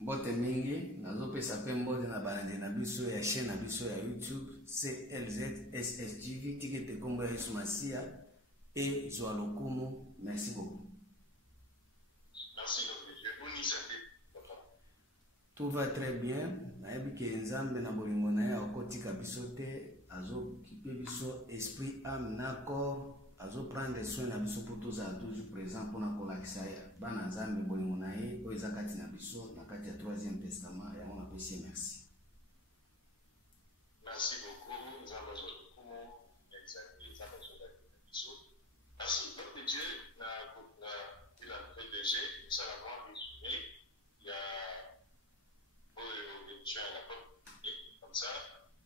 Mbote mingi nazopesa pe mbote na balandi na biso ya chaîne na biso ya YouTube CLZ SSGV tikete kombo ya Yesu Masia et Zoa Lokumu. Merci beaucoup. Merci beaucoup. Tout va très bien. Nayebi ke nzambe na bolingo na ya okotika biso te, azo kipe biso esprit âme na corps, azo prendre soin na biso pour tous toujours présent pour na kolakisa bana nzambe bolingo na ye oyo eza kati na biso na kati ya 3e testament ya mona pesi. Merci. Merci beaucoup. Nous avons merci notre Dieu il a fait des jets, ça la voix résumé. Il y a comme ça,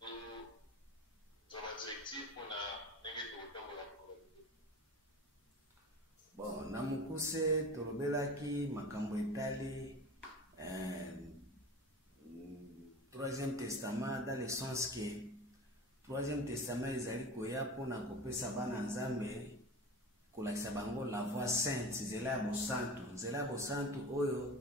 nous avons directif pour bon, na mukuse tolobelaki makambo etali 3e testament dans le sens que 3e testament ezali koya pona kopesa bana nzambe kolakisa bango la voie sainte, nzela ya bosantu oyo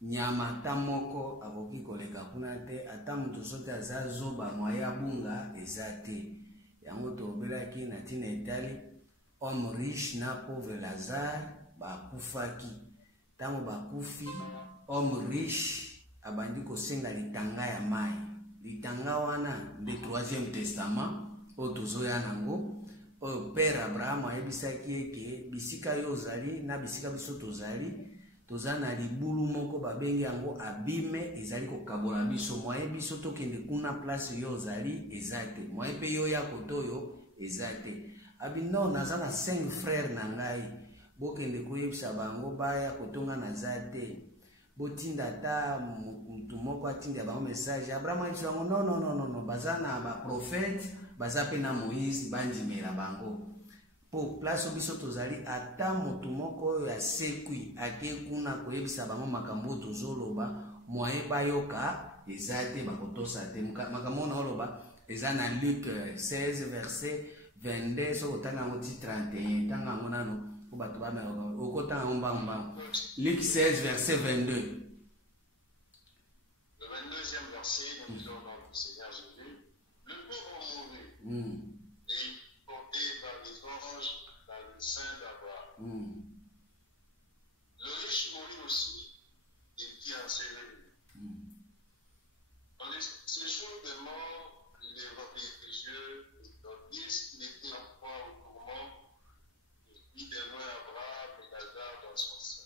nyama ata moko akoki koleka kuna te, ata mutu soki aza zoba mwaya bunga eza te. Yango tolobelaki na ntina etali homme riche na pauvre Lazare bakufaki. Tango bakufi homme riche abandi kosenga litanga ya mai. Litanga wana nde 3e testament oyo tozoya nango, oyo père Abraham ayebisaki eke bisika yo ozali na bisika biso tozali toza na libulu moko babengi yango abime, ezali kokabola biso. Mwaye biso tokende kuna place yo ozali eza te, mwaye pe yo ya kotoyo eza te. Abi non, naza na 5 frères na ngai, bokende koyebisa bango baya kotonga naza te, botinda ta mutu moko atinda bango message. Abraham ayebisa bango non, baza na ba prophète, baza pe na Moïse bandimela bango. Po place biso tozali ata mutu moko ya sekui ake kuna koyebisa bango makambo tozoloba, mwaye bayoka eza te, bakotosa te. Makambo na oloba eza na Luc 16 verset 22 so otanga ngoti 31 tanga ngonano ko bato ba na okotanga ngomba. Luc 16 verset 22. Le 22e verset, nous lisons dans le Seigneur Jésus. Le pauvre mourut et porté par les anges dans le sein d'Abraham. Le riche mourut aussi et qui enseveli. On les séjour des morts, les religieux, disent qu'il était en proie au tourment, et puis des noms Abraham et Lazare dans son sein.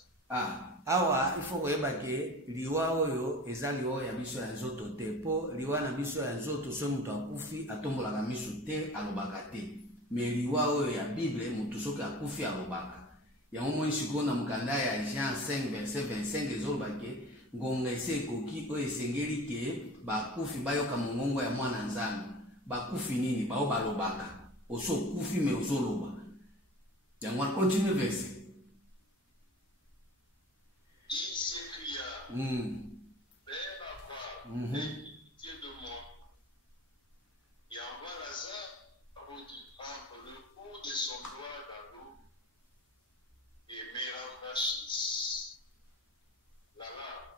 Awa il faut koyeba ke liwa oyo eza liwa ya biso ya nzoto te, po liwa na biso ya nzoto so mutu akufi atombolaka misu te, alobaka te. Me liwa oyo ya Bible mutu soki akufi alobaka. Yango moni sikoyo na mukanda ya Jean 5 verset 25 ezoloba ke ngonga ese ekoki oyo esengeli ke bakufi bayoka mongongo ya mwana nzambe. Bakufi nini bao balobaka, oso kufi me ozoloba. Yango continue verset. Il s'écria, Père Abraham, aie pitié de moi, et envoie Lazare pour qu'il trempe le bout de son doigt dans l'eau et me rafraîchisse la langue.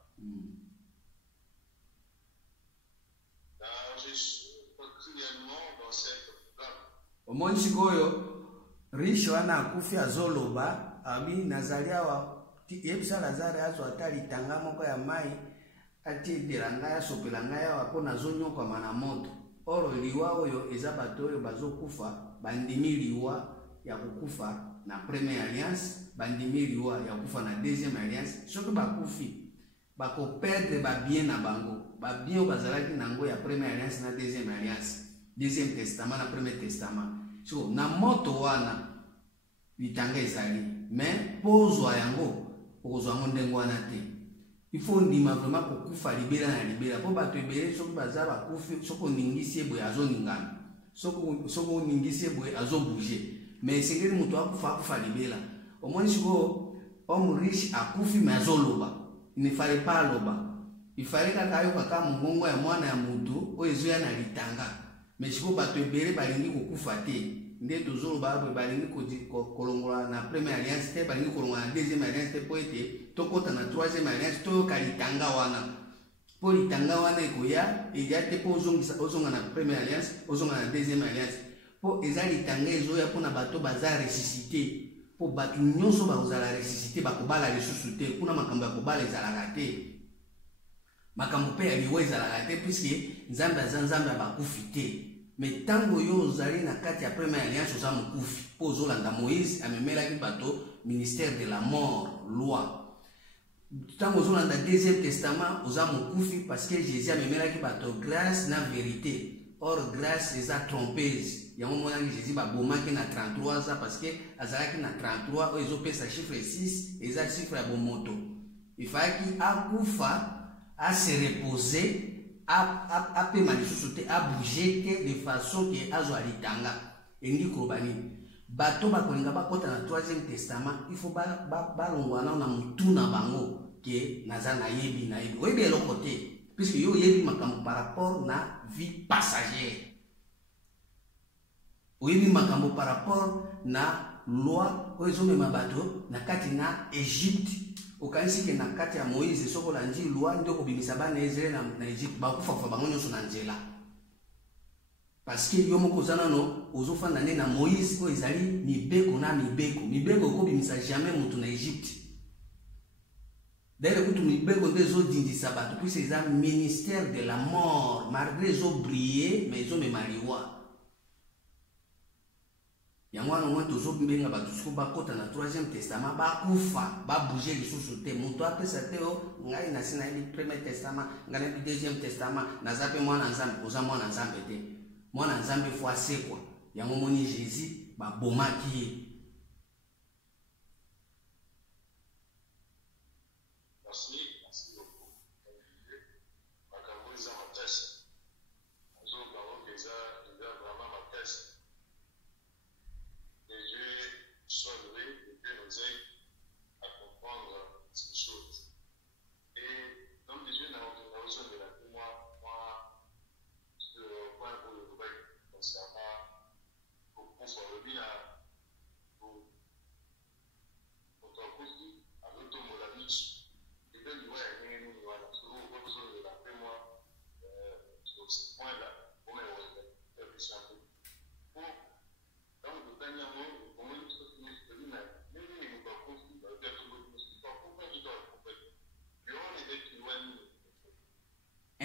Car je souffre cruellement dans cette flamme. Omoni sikoyo riche wana akufi azoloba abi nazalia wa yebisa Lazare azo atali tanga moko ya mai ati delanga ya sopelanga ya wako nazonyoka mana moto. Oro liwa oyo eza bato oyo bazokufa bandimi liwa ya kukufa na première alliance, bandimi liwa ya kufa na deuxième alliance. Soki bakufi bako perdre ba bien na bango, ba bien bazalaki nango ya première alliance na deuxième alliance, deuxième testament na premier testament. So na moto wana litanga ezali, mais pozwa yango okozwa ngo ndengo wana te. Il faut ndima vraiment kokufa libela na libela, po bato ebele soki baza bakufi soko ningisi eboye azoningana, soko ningisi eboye azobouger, mais esengeli mutu akufa libela. Omoni siko homme riche akufi mais azoloba, il ne fallait pas loba, il fallait kaka ayoka kaka mongongo ya mwana ya mutu oyo ezoya na litanga. Mais siko bato ebele balingi kokufa te, nde tozoloba boye balingi kolongola na première alliance te balingi kolongola na deuxième alliance te mpo ete tokɔta na troisième alliance toyoka litanga wana mpo litanga wana ekoya eya te mpo ozonga na première alliance ozonga na deuxième alliance mpo eza litanga ezoya mpona bato baza ressuscité mpo bato nyonso bakozala ressuscité bakobala lisusu te kuna makambo ya kobala ezalaka te makambo mpe ya liwa ezalaka te puiske nzambe aza nzambe ya bakufi te me ntango yo ozali na kati ya première alliance oza mokufi mpo ozolanda moïse amemelaki bato ministère de la mort loi ntango ozolanda deuxième testament oza mokufi parce que jésus amemelaki bato grâce na vérité or grâce eza trompeuse yango monaki jésus babomaki na 33 aza parce que azalaki na 33 oyo ezopesa chiffre 6 eza chiffre ya bomoto ifaki akufa ase reposer apema lisusu te abouge te de façon ke azwa litanga elingi koloba nini bato bakolinga bakɔta na troisième testament il faut balongwa nao na mutu na bango ke naza nayebi oyebi eloko te puisque yo oyebi makambo par rapport na vie passagère oyebi makambo par rapport na loi oyo ezomema bato na kati na Égypte okanisi ke na kati ya Moïse soko olandi loi nde okobimisa bana Israele na Égypte bakufa bango nyonso na nzela parce que yo moko oza nano ozofanda nde na Moïse oyo ezali mibeko na mibeko okobimisa jamais moto na Égypte d'ailleurs kutu mibeko nde ezodindisa bato puise eza ministère de la mort malgré ezobriller mais ezomema liwa yango wana mwa tozobenga bato siko bakɔta na troisième testament bakufa babouge lisusu te moto apesa te o ngai nasi nayebi premier testament ngai nayebi deuxième testament naza mpe mwana nzambe oza mwana nzambe te mwana nzambe fo asekwa yango moni jésus babomaki ye.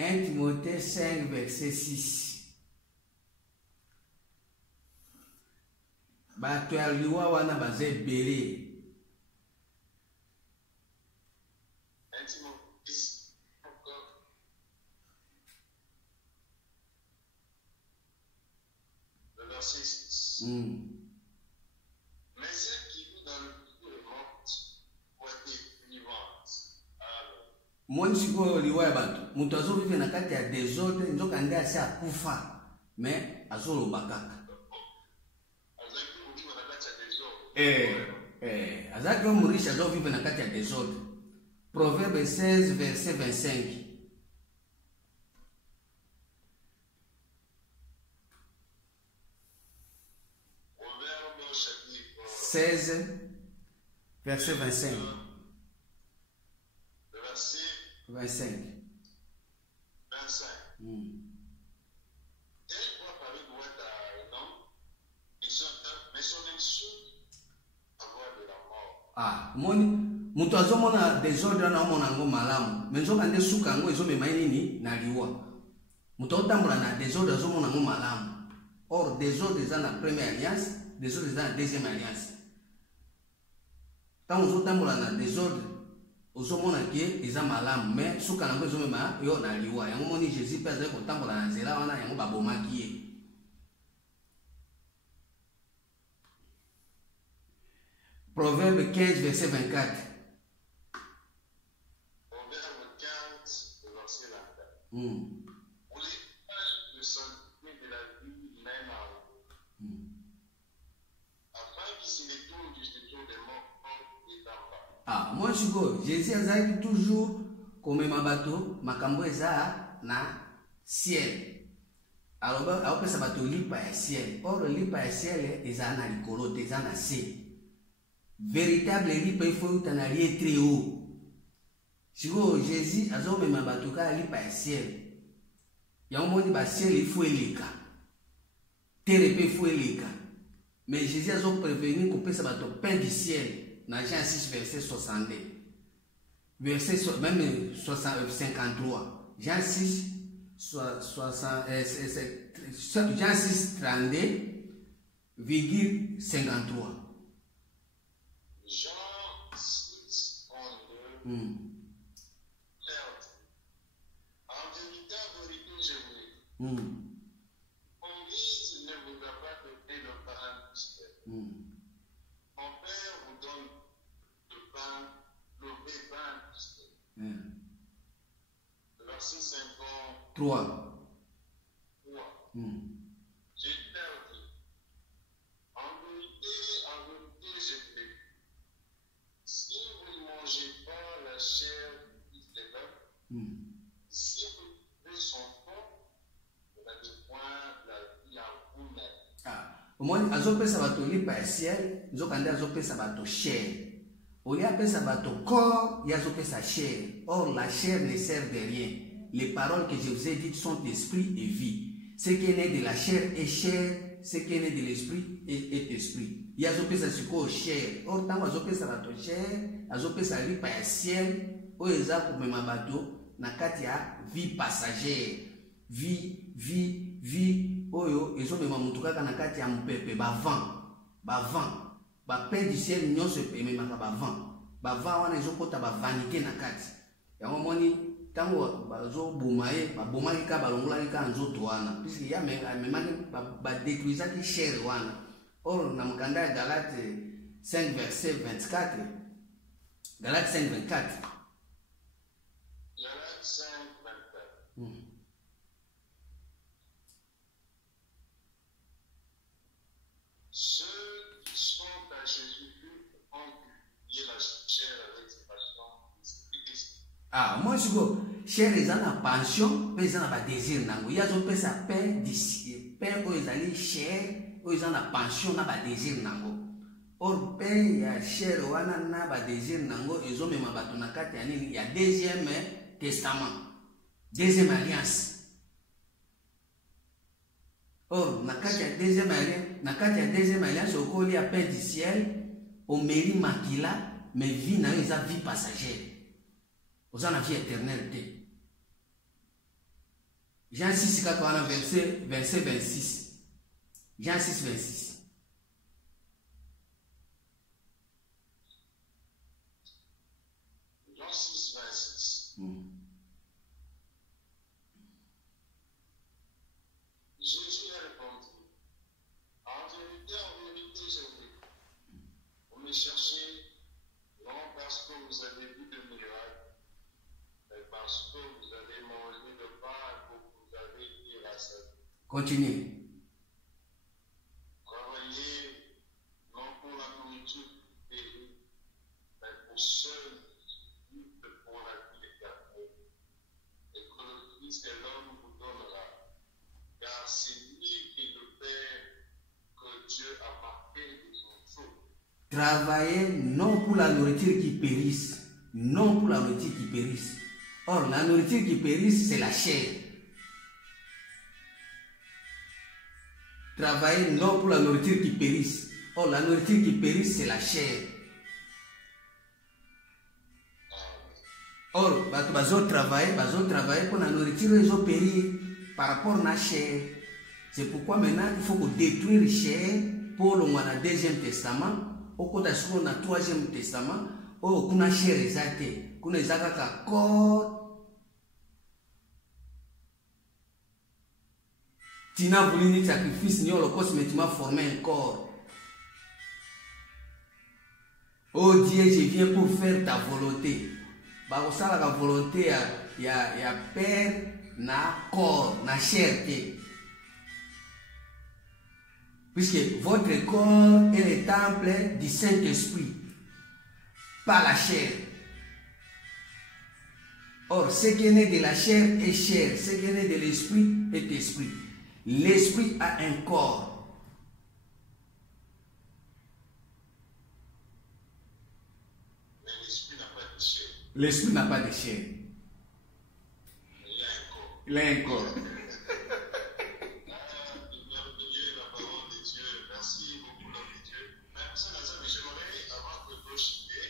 Timothée 5, verset 6. Bato ya liwa wana baza ebele. Verset 6. Mais celle qui vit dans le pays de mort pour être vivante. Moni sikoyo liwa ya bato moto azovive na kati ya désordre nzoka nde asi akufa me azoloba kaka azalaki oyo morishe azovive na kati ya désordre. Proverbe 16 verset 25. Proverbe chapitre 16 verset 25. 25. Elle doit parler droit à un homme, mais son insulte avoir de la mort. Ah, moto azomona désordre na omona yango malamu me nzoka nde suka yango ezomema nini na liwa. Moto otambola na désordre azomona yango malamu. Or désordre eza na première alliance, désordre eza na deuxième alliance. Ntango ozotambola na désordre ozomona ke eza malamu me suka nango ezomema yo na liwa yango moni Jésus mpe azali kotambola na nzela wana yango babomaki ye. Proverbe 15 verset 24. Proverbe 15 verset 24. Pour les pages de santé de la vie même afin qu'il se détourne du séjour des morts et d'en bas. Ah, moi sikoyo Jésus azalaki toujours komema bato makambo eza na ciel alors ça va te lipa à ciel. Or lipa à ciel est un alicolo, des en assez. Véritable lipa il faut t'en aller très haut. Si vous Jésus a zoé ma batuka lipa à ciel. Il y a un moment où ciel il faut les cas. Terre il faut les cas. Mais Jésus a prévenu qu'on peut s'abattre pain du ciel. Dans Jean 6 verset 62. Verset même 53. Jean 6 Jean 6 32,53. Jean 6 32. En vérité, je vous dis. Moïse ne vous a pas donné le pain du ciel. Mon Père vous donne le pain, le vrai pain du ciel. Verset 53. J'ai perdu. En vérité, je vous dis. Si vous ne mangez pas la chair du l'homme, si vous buvez son corps, vous n'avez point la vie en vous-même. Au moins, azopesa bato lipa ya ciel, nzokande azopesa bato chair. Au lieu apesa bato corps, il azopesa chair. Or, la chair ne sert de rien. Les paroles que je vous ai dites sont esprit et vie. Ce qui est né de la chair est chair, ce qui est né de l'esprit est esprit. Il y a azopesa siko chair. Or, tant azopesa bato chair, azopesa lipa ya ciel, o eza pour mema bato na kati ya vie passagère. Vie. Oyo ezomema mutu kaka na kati ya mpepe bavant bapain du ciel nyonso ememaka bavant wana ezokota bavanité na kati yango moni ntango bazoboma ye babomaki ka balongolaki ka nzoto wana puisque ya amemaki badétruisaki chair wana. Or na mokanda ya Galate 5 verset 24. Galate 5 24. Galate 5 24. Ceux qui sont à Jésus-Christ ont lié la chair avec ses passions. Moi je dis, chair est en pension, mais ils ont un désir. Il y a un peu sa pain, pain où ils allaient chair, où ils ont un pension, n'a pas désir. Or, pain, il y a chair, où ils n'a pas désir. Ils ont même un bâton à 4 années. Il y a deuxième testament, deuxième alliance. Or, na kati ya deuxième alliance, au cours il y a pain du ciel, au mairie makila, mais vie na yo eza vie passagère. Aux en vie éternelle. Jean 6, 80, verset 26. Jean 6, 26. Jean 6, 26. Jésus a répondu, en vérité, je vous dis, vous me cherchez, non parce que vous avez vu de miracles, mais parce que vous avez mangé le pain que vous avez été rassasie. Continuez. Travaillez non pour la nourriture périe, mais pour ceux qui vivent pour la vie éternelle, et que le Fils de l'homme vous donnera. Car c'est lui qui est le Père que Dieu a marqué de son feu. Travaillez non pour la nourriture qui périsse, non pour la nourriture qui périsse. Or, la nourriture qui périsse, c'est la chair. Travaillez non pour la nourriture qui périsse. Or, la nourriture qui périsse, c'est la chair. Or, ils ont travaillé pour la nourriture, ils ont péri par rapport à la chair. C'est pourquoi maintenant, il faut détruire la chair pour le Deuxième Testament, au côté de le Troisième Testament, au côté de la chair exacte, au côté de la corps. Tu n'as voulu ni sacrifice ni holocauste, mais tu m'as formé un corps. Oh Dieu, je viens pour faire ta volonté. Ça, la volonté, il y a père, na corps, na chair. Puisque votre corps est le temple du Saint-Esprit, pas la chair. Or, ce qui est né de la chair est chair, ce qui est né de l'esprit est esprit. L'esprit a un corps. Mais l'esprit n'a pas de chair. L'esprit n'a pas de chair. Mais il a un corps. Il a un corps. Merveilleux la parole de Dieu. Merci beaucoup, l'homme de Dieu. Mais ça, j'aimerais, avant que vous chiquiez,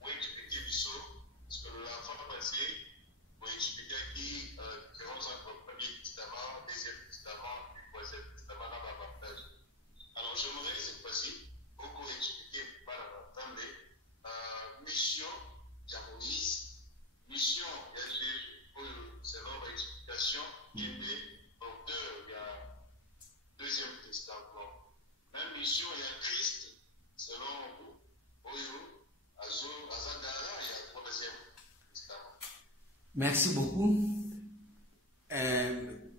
vous expliquer l'histoire, parce que la fois passée, vous expliquez qui différence entre le Premier Testament, le Deuxième Testament, et le Troisième Testament dans la partage. Alors, j'aimerais cette fois-ci beaucoup expliquer par l'entendre mission de Moïse, mission de Jésus, selon l'explication qui est porteur, il y a Deuxième Testament. Même mission, il y a Christ, selon Oyo, Azagara, il y a Troisième Testament. Merci beaucoup.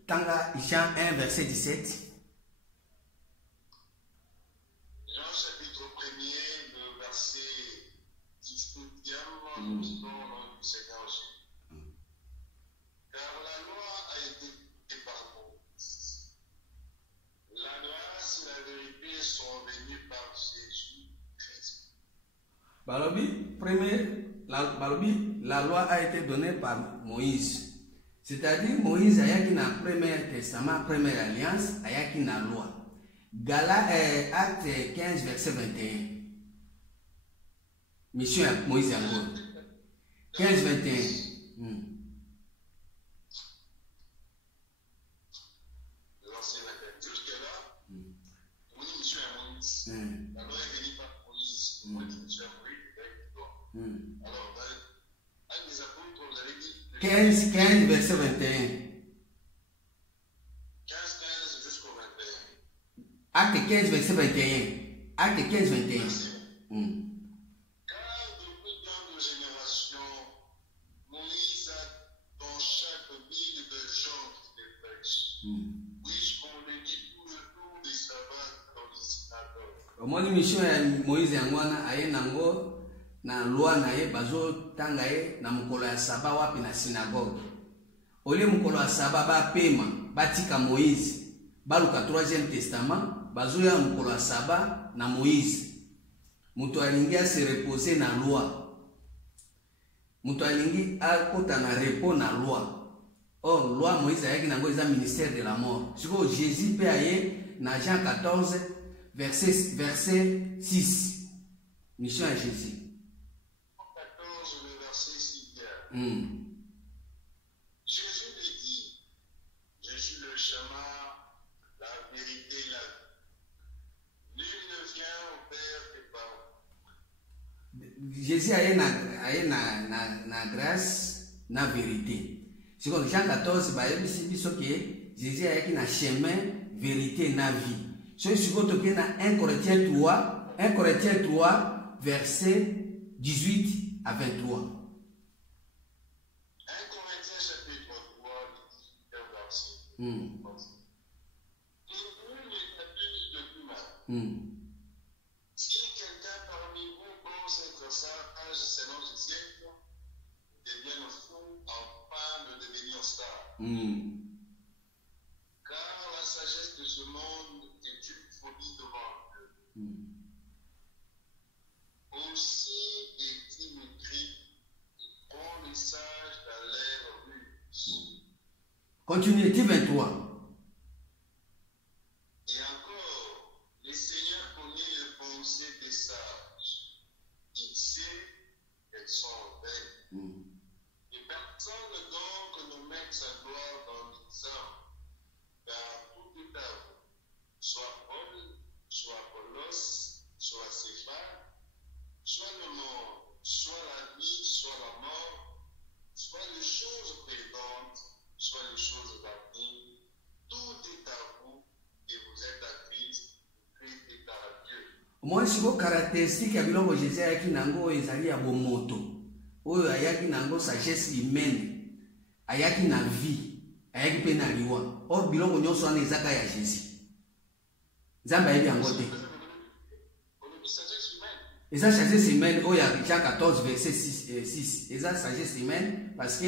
Tanga Jean 1, verset 17. Jean chapitre 1er, le verset 17e, nous disons au nom du Seigneur Jésus. Car la loi a été donnée par Moïse. La grâce et la vérité sont venues par Jésus-Christ. La loi a été donnée par Moïse. C'est-à-dire Moïse a eu un premier testament, première alliance, a eu une loi. Acte 15, verset 21. Mission à Moïse encore. 15, 21. L'ancien appel. Jusque-là, mon mission à Moïse. La loi est venue par Moïse. Mon mission à Moïse. Alors, avec les apôtres, vous avez dit 15, verset 21. 15 jusqu'au 21. Acte 15, verset 21. Acte 15, 21. Car depuis tant de générations, Moïse a dans chaque ville de gens qui les prêchent. Puisqu'on le dit tout le tour des sabbats dans les synagogues. Au moins, mission ya Moïse yangwana aye nango na loi na ye bazo tanga ye na mukolo ya saba wapi na synagogue. Ole mukolo ya saba ba pema batika Moïse baluka 3e testament bazo ya mukolo ya saba na Moïse. Mutu alingi se reposer na loi. Mutu alingi akota na repos na loi. Or loi Moïse ayaki nango eza ministère de la mort. Siko Jésus pe aye na Jean 14 verset 6. Mission à Jésus. 14, le verset 6. Jésus lui dit, je suis le chemin, la vérité, la vie. Nul ne vient au Père que par moi. Jésus a na grâce, na vérité. C'est comme Jean 14, Jésus a na chemin, vérité, na vie. C'est ce que na 1 Corinthiens 3, verset 18 à 23. 1 Corinthiens chapitre 3, le 18 verset. Et nul ne t'abuse de lui-même. Si quelqu'un parmi vous pense être sage selon ce siècle, devient fou afin de devenir sage. Car la sagesse de ce monde est une folie devant Dieu. Aussi est-il écrit, prends les sages dans l'air ruse. Continuité 23. Et encore, le Seigneur connaît les pensées des sages. Il sait qu'elles sont vaines. Et personne donc ne met sa gloire dans les hommes, car tout est à vous, soit Paul, soit Apollos, soit Céphas, soit le monde, soit la vie, soit la mort, soit les choses présentes, soit les choses d'avenir. Tout est à vous et vous êtes à Christ. Christ est à Dieu. Moi, je suis caractéristique à biloko Jésus ayaki nango ezali ya bomoto. Oyo ayaki nango sagesse humaine. Ayaki na vie. Ayaki pe na liwa. Or biloko nyonso wana ezaka ya Jésus. Nzambe ayebi yango te. Eza sagesse humaine oyo ya Jean 14 verset 6. Eza sagesse humaine parce que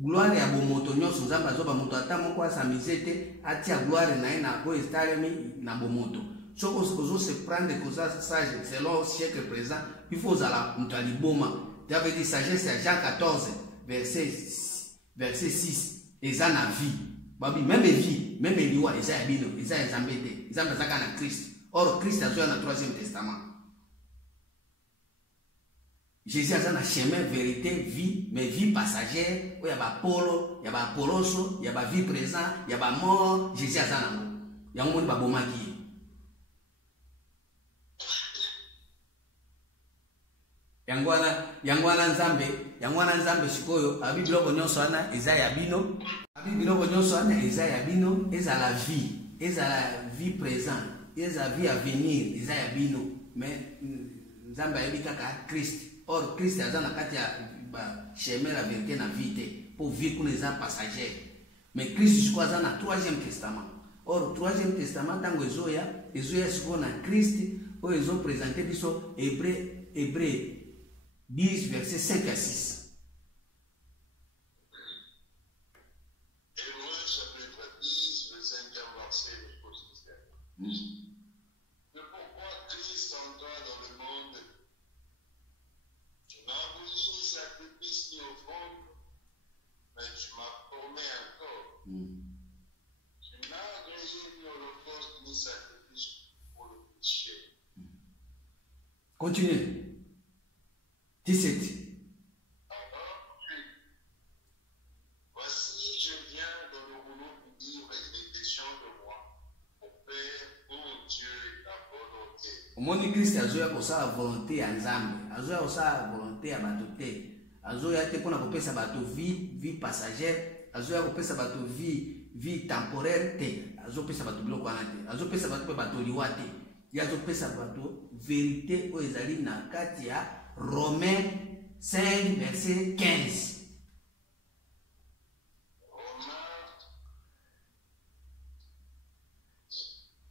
gloire ya bomoto nyonso nzambe azoba moto ata moko asamize te atia gloire na ye na oyo etalemi na bomoto soki ozose prendre koza sage selon siècle présent il faut ozala moto ya liboma ça veut dire sagesse ya Jean 14 verset 6 eza na vie babi même vie même liwa eza ya bino eza ya nzambe te nzambe azaka na Christ or Christ azoya na 3e testament. Jésus a un chemin, vérité, vie, mais vie passagère, où il y a polo, il y a poloso, il y a vie présent, il y a mort, Jésus a un il y a un monde qui Yangwana nzambe sikoyo, abi biloko nyonso wana eza ya bino, abi biloko nyonso wana eza ya bino, eza la vie présente, eza vie à venir, eza ya bino, mais nzambe ayebi kaka Christ. Or, Christ a na kati ya chemin la vérité na vie te pour vivre les gens passagers. Mais Christ je crois na 3e testament. Or 3e testament tango ezoya siko na Christ o ezo présenter biso Hébreu 10 verset 5 à 6. Hébreu chapitre 10 verset 5 à 6. Continuez. 17. Voici, je viens dans le rouleau du livre des péchés de moi, au Père, ô Dieu, la volonté. Omoni Christ azoya kosala volonté ya Nzambe, azoya kosala volonté ya bato te, azoya te mpona kopesa bato vie passagère, azoya kopesa bato vie temporaire te, azopesa bato biloko wana te, azopesa bato pe bato liwa te, ya azopesa bato vérité oyo ezali na kati ya Romains 5 verset 15. Romains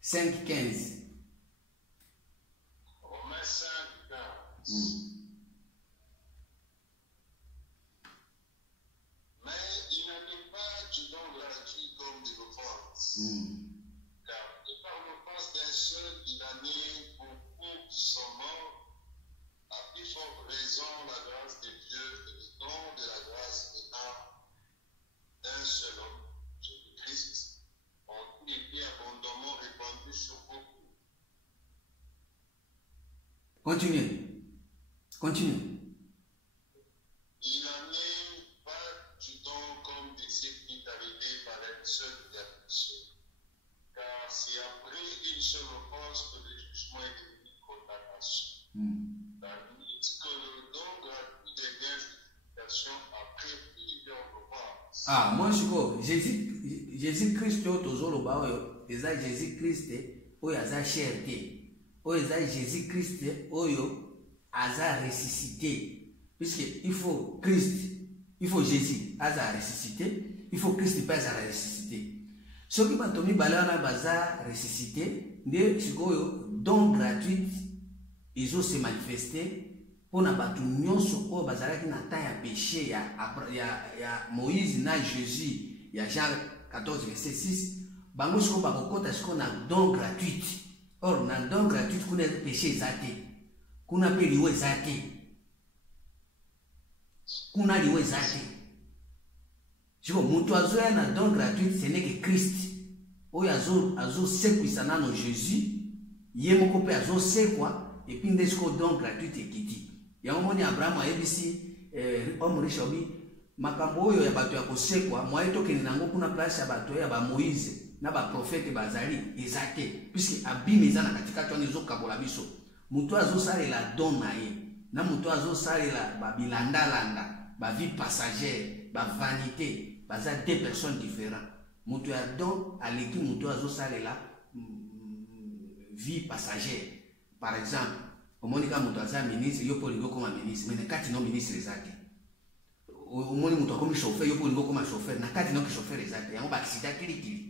5 15. Romains 5 15. Mais il n'en est pas du don gratuit comme de l'offense. Car et par l'offense d'un seul, il en est beaucoup qui sont morts, à plus forte raison la grâce de Dieu et le don de la grâce étant d'un seul homme, Jésus-Christ, ont été abondamment répandus sur beaucoup. Continue. Il n'en est pas du don comme de ce qui est arrivé par un seul qui a péché. Car c'est après une seule offense que le jugement est devenu condamnation. Tandis que le don gratuit devient justification après plusieurs offenses. Ah, moi je crois Jésus-Christ tozoloba oyo eza Jésus-Christ oyo aza chair te, oyo eza Jésus-Christ oyo aza ressuscité, puisque il faut Jésus aza ressuscité, il faut Christ pas aza ressuscité. Soki bato mibale wana baza ressuscité nde sikoyo don gratuit ezo se manifester mpona bato nyonso oyo bazalaki na temps ya péché ya Moïse na Jésus ya Jean 14 verset 6 bango sikoyo bakokota sikoyo na don gratuit. Or na don gratuit kuna péché eza te, kuna mpe liwa eza te, kuna liwa eza te. Siko mutu azoya na don gratuit ce n'est que Christ oyo azosekwisa nano Jésus ye moko mpe azosekwa epuis nde siko don gratuit ekiti. Yango moni Abraham ayebisi homme riche obi makambo oyo ya bato ya kosekwa mwaye tokende nango kuna place ya bato ya ba Moïse na ba prophète bazali eza te, puisque abime eza na katikati wana ezokabola biso. Mutu azosalela don na ye na mutu azosalela babilandalanda bavie passagère bavanité baza deux personnes différentes. Mutu ya don aleki mutu azosalela vie passagère. Par exemple omoni ka mutu aza ministre yo po lingo koma ministre mais na kati no ministre eza te. Omoni mutu akomi chauffeur yo po lingo koma chauffeur na kati no ki chauffeur eza te, yango bakisida kilikili.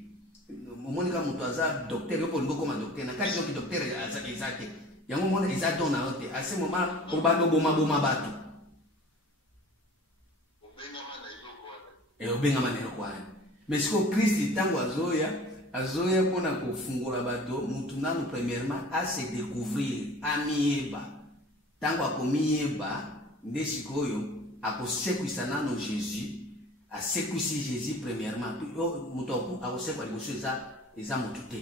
Omoni ka mutu aza docteur yo po lingo koma docteur na kati no ki docteur eza te, yango mona eza don na yo te. À ce moment obando boma bato Et au benga manero kwa. Mais si Christ tango azoya pona kufungula bato mutu nanu premièrement à se découvrir amieba. Tango akomiyeba nde sikoyo akosekwisa nano Jésus, asekwisi Jésus premièrement. Mutu akosekwa liboso eza mutu te.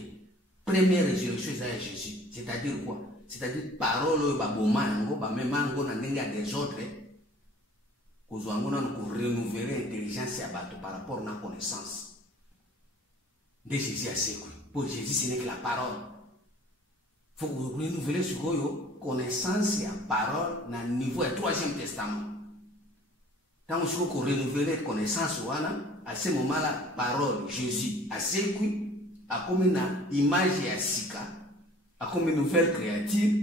Première résurrection eza ya Jésus. C'est-à-dire quoi? C'est-à-dire parole baboma yango bamema yango na ndenge ya désordre. Kozwa yango nanu ko renouveler intelligence ya bato par rapport na connaissance. De Jésus à sécu. Pour Jésus, ce n'est que la parole. Il faut que vous renouvelez sur la connaissance et la parole dans le niveau du 3e Testament. Quand vous renouvelez la connaissance, à ce moment-là, parole, Jésus, à sécu, à comme une image et à sika, à comme une nouvelle créature,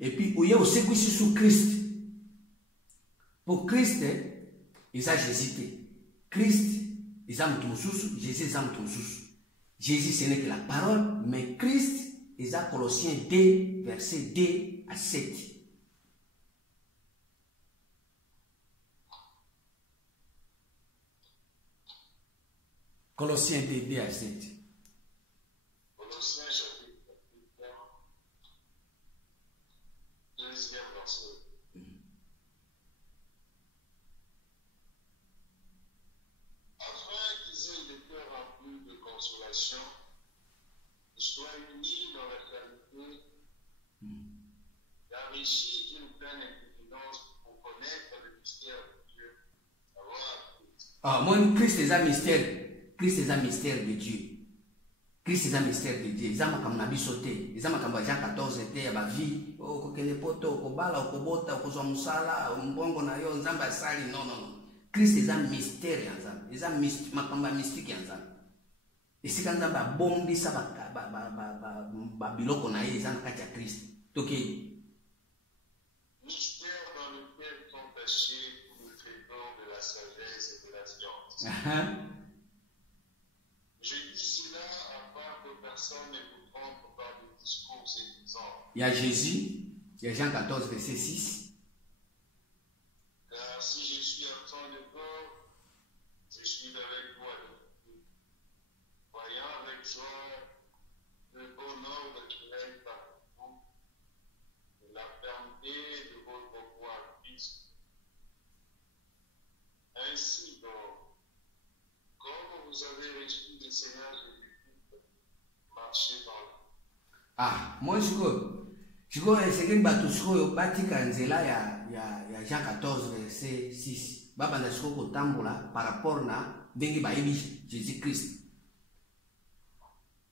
et puis il y a aussi sur Christ. Pour Christ, il a Jésus. Christ, il a Jésus, il a Jésus, ce n'est que la parole, mais Christ, il a Colossiens 2, verset 2 à 7. Colossiens 2, 2 à 7. Colossiens chapitre 2, 2e verset. Afin qu'ils aient le cœur rempli de consolation, qu'ils soient unis dans la charité, enrichis d'une pleine intelligence pour connaître le mystère de Dieu, savoir Christ. Ah, moi, Christ est un mystère. Christ est un mystère de Dieu. Christ est un mystère de Dieu. Ils ont comme nabi sauté. Ils ont comme Jean 14 était à vie. Oh, kokele poto, kobala, kobota, kozwamusala, mbongo na yo, nzamba sali. Non, non, non. Christ est un mystère yanzan. Ils ont mystique, makamba mystique yanzan. Et si quand on a bombé ça, biloko na ye, ils ont katia Christ. Donc, Mystère dans lequel sont cachés tous les trésors de la sagesse et de la science. Je dis cela afin que personne ne vous trompe par des discours séduisants. Il y a Jésus, il y a Jean 14, verset 6. Car si je suis absent de corps, je suis avec toi. Voyant avec joie le bon ordre qui règne par vous, et la fermeté de votre foi en Christ. Ainsi donc, comme vous avez reçu le Seigneur Jésus-Christ, marchez dans le. Ah, moi je crois c'est que bato sikoyo batika nzela ya Jean 14 verset 6. Baba na sikoyo kotambola par rapport na ndenge bayebi Jésus-Christ.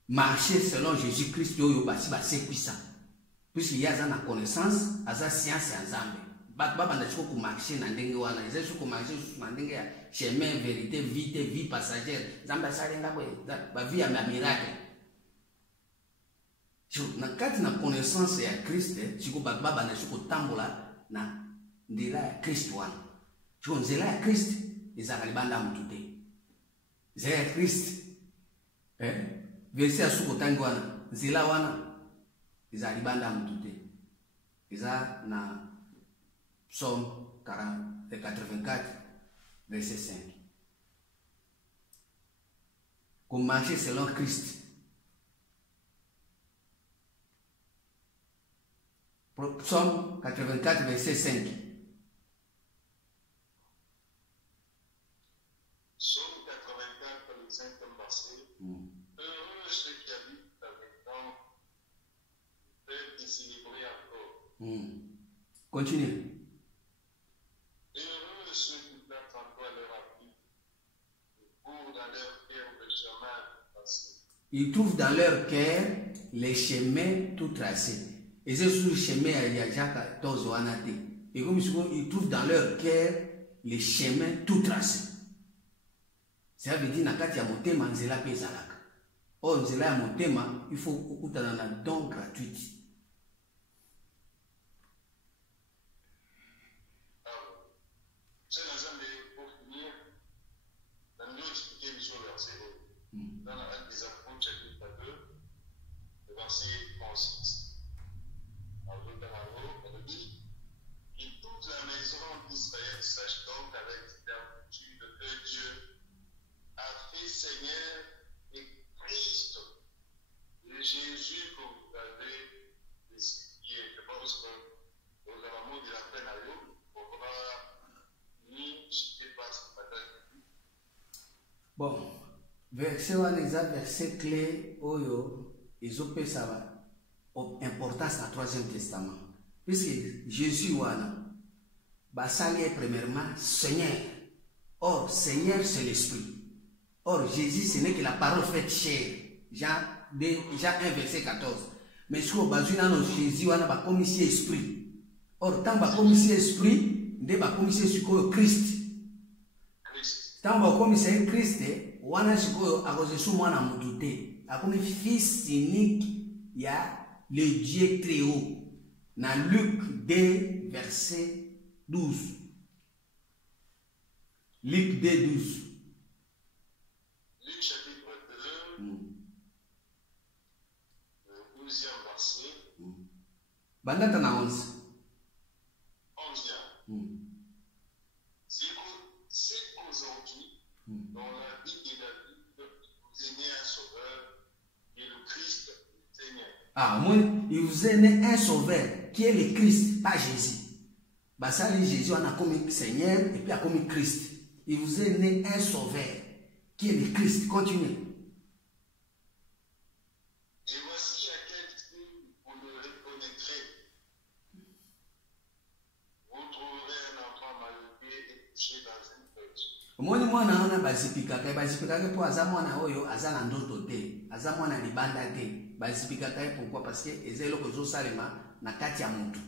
Marcher selon Jésus-Christ oyo basi basekwisa. Puisqu'il y a une connaissance, il y a science et ensemble. Baba na sikoyo ko marcher na ndenge wana, ils sikoyo ko marcher na ndenge ya chemin, vérité, vie passagère. Nzamba salenga boye, ba vie ya miracle. Na kati na connaissance ya Christ, siko baba na siko tambola na ndela ya Christ wana. Siko nzela ya Christ ezaka libanda mutu te. Nzela ya Christ verset ya suko tangi wana, nzela wana ezaka libanda mutu te. Eza na Psaume 84 verset 5. Comme marcher selon Christ. Psaume 84, verset 5. Psaume 84, le 5e verset. Heureux ceux qui habitent avec temps, peuvent y célébrer encore. Continue. Heureux ceux qui placent en toi leur appui, et courent dans leur cœur le chemin passé. Ils trouvent dans leur cœur les chemins tout tracés. Et c'est sur le chemin à Jean 14 wanate. Et comme ils trouvent dans leur cœur les chemins tout tracés. Ça veut dire nakati ya motema nzela pe ezalaka. Oh nzela ya motema il faut okutana na don gratuit. C'est l'ensemble pour finir. Dans nous expliquer une chose verset. Dans la des apôtres chapitre 2, le verset 11. On dit que toute la maison d'Israël sache donc avec certitude que Dieu Bon, verset wana eza verset clé oyo ezopesa importance na troisième testament. Puisque Jésus wana basali est premièrement Seigneur. Or, Seigneur c'est l'Esprit. Or, Jésus ce n'est que la parole faite chair. Jean 1 verset 14. Mais si on base dans Jésus wana ba commissi esprit. Or, tant ba commissi esprit, de ba commissi sur Christ. Tant ba commissi Christ, wana sikoyo akozesu mwana mutu te. Akomi fils unique ya le Dieu très haut. Dans Luc 2 verset 12. Luc 2 12. Luc chapitre 2, le 12e verset. Bandata na 11. 11e. C'est qu'aujourd'hui, dans la vie de David, vous est né un sauveur, qui est le Christ, le Seigneur. Ah, moi, il vous est né un sauveur, qui est le Christ, pas Jésus. Basali Jésus en a commis Seigneur et puis a commis Christ. Il vous est né un sauveur, qui est le Christ. Continuez. Et voici à quel signe vous le reconnaîtrez. Vous trouverez un enfant malheureux et couché dans une pêche. Omoni mwana wana bazipikaka po aza mwana oyo aza na ndoto te, aza mwana libanda te. Bazipikaka pourquoi? Parce que eza eloko ezosalema na kati ya mutu.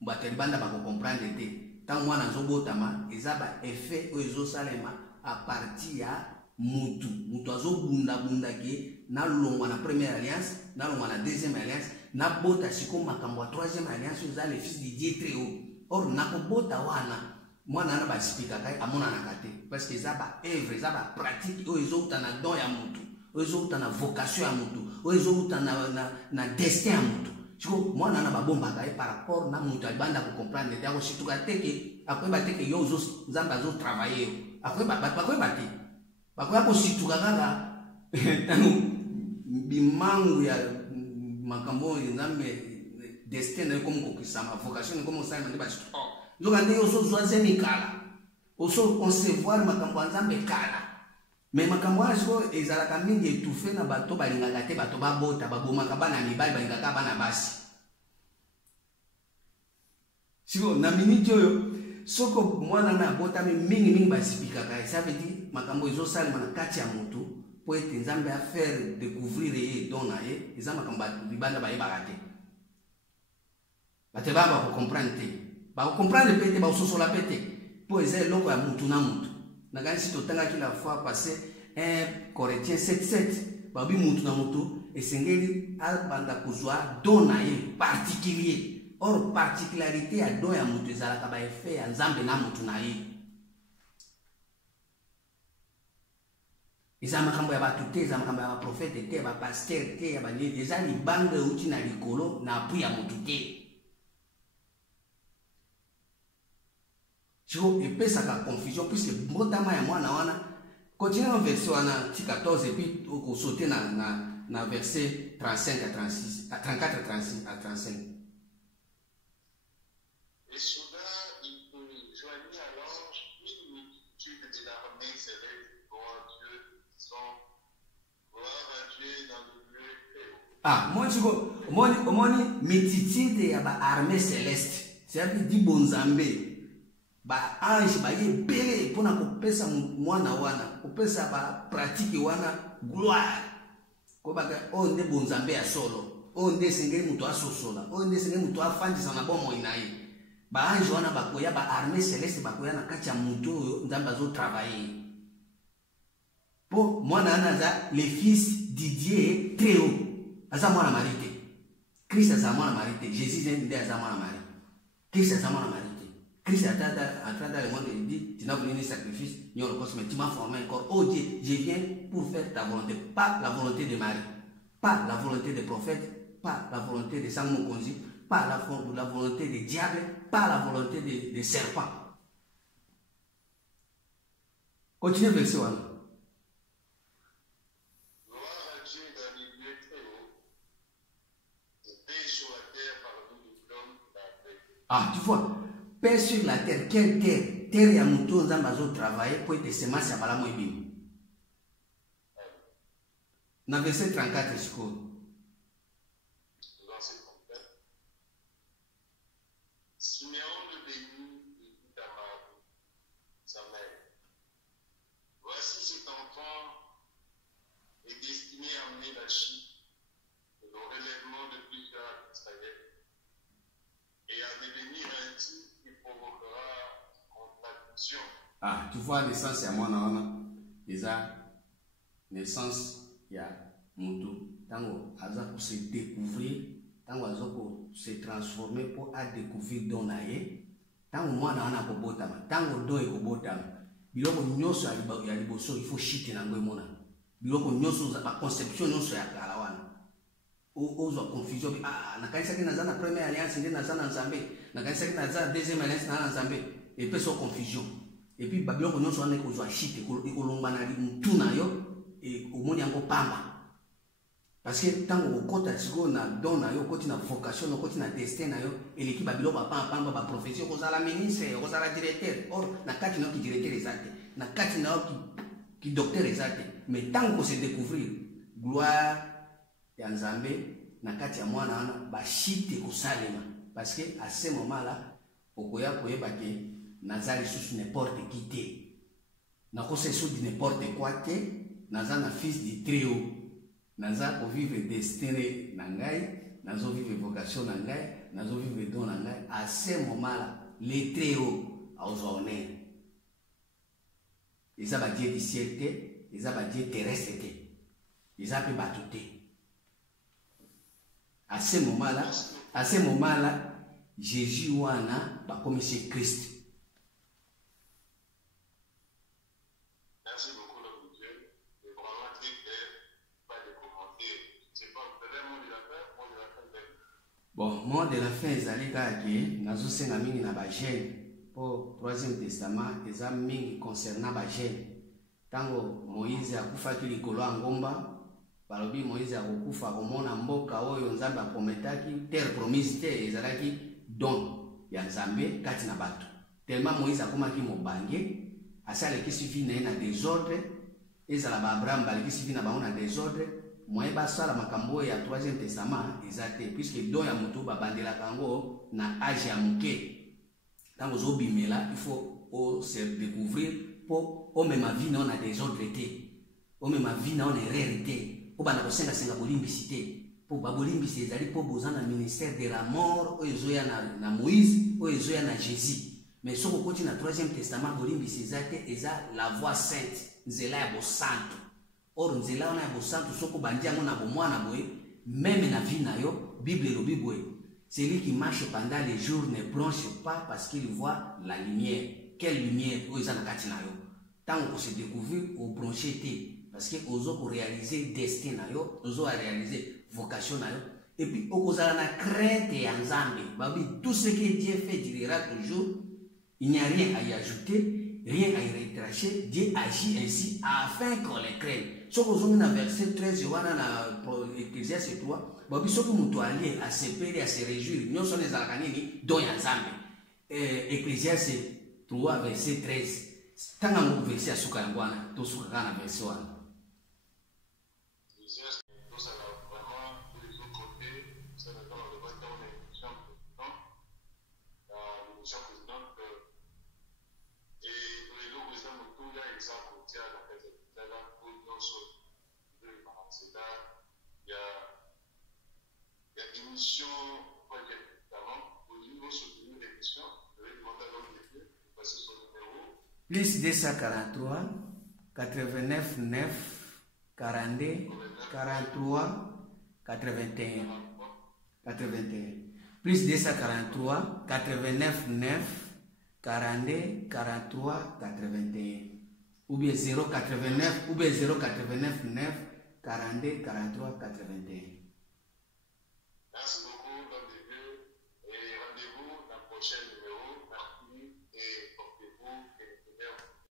Bato libanda bako comprendre te. Tant mwana azobotama eza ba effet oyo ezosalema a partir ya mutu. Mutu azobunda bunda ke na longwa na première alliance, na longwa na deuxième alliance, na bota siko makambo ya troisième alliance eza le fils de Dieu très haut. Or na bota wana mwana na basipikaka amona na kate parce que eza ba œuvre, eza ba pratique oyo ezouta na don ya mutu, oyo ezouta na vocation ya mutu, oyo ezouta na destin ya mutu. Chiko mwana na babombaka par rapport na mutu alibanda ko comprendre te akosituka teke akoyeba teke yo nzambe azotravaille yo akoyeba te bakoya kosituka kaka bimangu ya makambo oyo nzambe destin nayo komi kokisama vocation komi osalema nde basituka nzoka nde ozozwa zemi kala ozoconcevoir makambo ya nzambe kala. Mais makambo wana sikoyo ezalaka mingi etufe na bato balingaka te bato babota babomaka bana mibali balingaka bana basi. Sikoyo na miniti oyo soko mwana na abotami mingi basipikaka ça veut dire makambo ezosalema na kati ya motu po ete nzambe afaire découvrir ye don na ye eza makambo libanda bayebaka te. Bato baba bakokomprendre te bakokomprendre mpe te bakososola mpe te po eza eloko ya mutu na mutu. Si tu as la fois passé 1 Corinthiens 7:7, babi mutu na mutu esengeli albanda kuzwa donaye particulier. Or particularité ya don ya mutu ezalaka ba effet ya nzambe na mutu na ye. Eza makambo ya batu te, eza makambo ya ba prophète te, ba pasteur te, ya ba nini, eza libanga uti na likolo na apu ya mutu te. Et puis ça a confusion puisque mbotama ya mwana wana continue dans verset 14 et puis au sauter na verset 35 à 36 à 34 à 36 à 35. Et soudain il joignit à l'ange une multitude de l'armée céleste devant Dieu disant gloire à Dieu dans le lieu très haut. Ah, moi je omoni multitude ya ba armée céleste, c'est-à-dire di bonzambe. Ba ange ba ye bele pona kopesa mwana wana kopesa ba pratique wana gloire ko ba onde bonzambe ya solo onde sengeli muto asosola onde sengeli muto afandisa na bomo inaye ba ange wana bakoya ba armée céleste bakoya na kati ya muto oyo nzambe azo travailler po mwana ana za le fils Didier très haut aza mwana marite Christ aza mwana marite Jésus nde aza mwana marite Christ aza mwana marite Christ est en train dans le monde et dit, tu n'as voulu ni sacrifice, ni holocauste, mais tu m'as formé encore. Oh Dieu, je viens pour faire ta volonté, pas la volonté de Marie, pas la volonté des prophètes, pas la volonté de Sang Mokonzi, pas la volonté des diables, pas la volonté des serpents. Continuez verset 1. Gloire à Dieu dans les lieux très hauts, et paix sur la terre parmi les hommes de la paix. Ah, tu vois. Paix sur la terre, quelle terre? Terre ya mutu nzambe azo travailler pour être semence ya balamu ebimi. Dans verset 34, je crois. Verset 34. Siméon le bénit et dit à Marie, sa mère, voici cet enfant est destiné à amener la chute et le relèvement de plusieurs Israël et à devenir un type qui provoquera contradiction. Ah, tu vois, naissance, c'est à moi, non, déjà, naissance, il y a Moutou. Tango, Aza pour se découvrir, Tango, Aza pour se transformer, pour découvrir Donaye. Tango, moi, on a un botama. Tango, do et botama. Biloko nyoso ya liboso, il faut chiter dans le monde. Biloko nyoso, la conception nyoso ya kalawana. Ozo confusion. Ah, na kanisa kina zana première alliance, na zana nzambe. Na kanisa kina zana deuxième alliance, na nzambe. Et puis, so confusion. Et puis, Babylon, nous sommes en chite, et tout et au monde yango pamba. Parce que tant que côté na don na yo, côté na vocation, côté na destin na yo, et l'équipe Babylon va pamba ba profession, ko la ministre, ko la directeur. Or na kati na ki directeur exact, na kati na ki docteur exact. Mais tant que se découvrir gloire ya Nzambe na kati ya mwana wana ba chite ko salema. Parce que à ce moment-là, okoya koyeba ke nazali sous n'importe qui te. Nakose sous n'importe quoi te. Naza na fils du Très-Haut. Naza ko vivre destiné na ngai, nazo vivre vocation na ngai, nazo vivre don na ngai. À ce moment-là, les Très-Haut a honneur. Ils ont Dieu du ciel te, ils ont Dieu terrestre te. Ils ont pu battre te. À ce moment-là, Jésus wana ba comme c'est Christ. Merci beaucoup, l'homme de Dieu. C'est vraiment très clair, pas de commentaires. C'est pas vous avez un mot de la fin, mot de la fin. Bon, mot de la fin, ezali kaki, nazo senga mingi na ba jeune. Pour Troisième Testament, eza mingi concernant ba jeune. Tango Moïse akufaki likolo ya ngomba, balobi Moïse akufa komona mboka oyo Nzambe aprometaki, terre promise te ezalaki don ya Nzambe kati na bato. Tellement Moïse akomaki mobange, asaleki suivi na ye na désordre, ezala ba Abraham baleki suivi na bango na désordre, moye basala makambo ya Troisième Testament eza te, puisque don ya moto babandelaka yango na âge ya moke. Tango ozobimela, il faut se découvrir pour omema vie na na désordre te, omema vie na na erreur te, po bana kosenga bolimbisi te. Po babolimbisi ezali po bozana ministère de la mort oyo ezoya na Moïse, oyo ezoya na Jésus. Mais ce qu'on continue dans le Troisième Testament, c'est la voie sainte, nzela ya bosanto. Or nzela ya bosanto, soko bandia mona bomwana boye, même na vie na yo, Bible lobi boye. Celui qui marche pendant les jours ne bronche pas parce qu'il voit la lumière. Quelle lumière oyo na kati na yo? Tant qu'on se découvrir au broncher te, parce que ozo pour réaliser destin na yo, ozo a réaliser vocation na yo. Et puis okozala na crainte ya Nzambe. Babi tout ce que Dieu fait durera toujours. Il n'y a rien à y ajouter, rien à y retracher. Dieu agit ainsi afin qu'on les craigne. Ce que vous avez dans verset 13, dans Ecclésiaste 3, ce que vous allez à se payer, à se réjouir, nous sommes les Alakanini, dont il y a ensemble. Ecclésiaste 3, verset 13. Tant que vous verset à Soukangwana, tout ce que vous avez verset 1. Il y a des missions, au niveau soutenir des missions, je vais demander à l'homme de Dieu de passer son numéro. Plus 243, 89, 9, 42, 43, 81. 81. Plus 243, 89, 9, 42, 43, 81. Ou bien 089, ou bien 089, 9, 42, 43, 81.